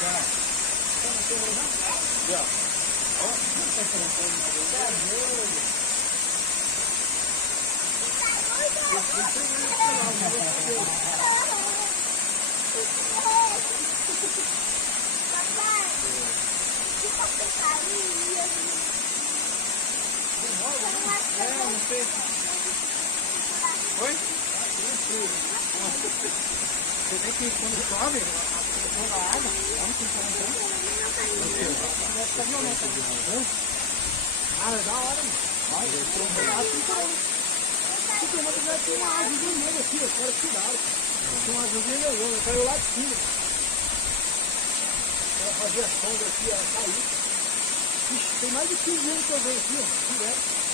Já. Tá na tela não? Já. Ó, não tá telefone na verdade. Não sei. Oi? Você vê que quando chove, a água, vamos tentar vai ficar violenta. Ah, é da hora, mano. Olha, eu tô assim falando. Porque uma vez tinha uma árvore vermelha aqui, os caras tiraram. Tinha uma árvore vermelha, caiu lá de cima. Ela fazia sombra aqui, ela caiu. Ixi, tem mais de 15 anos que eu venho aqui, ó, direto.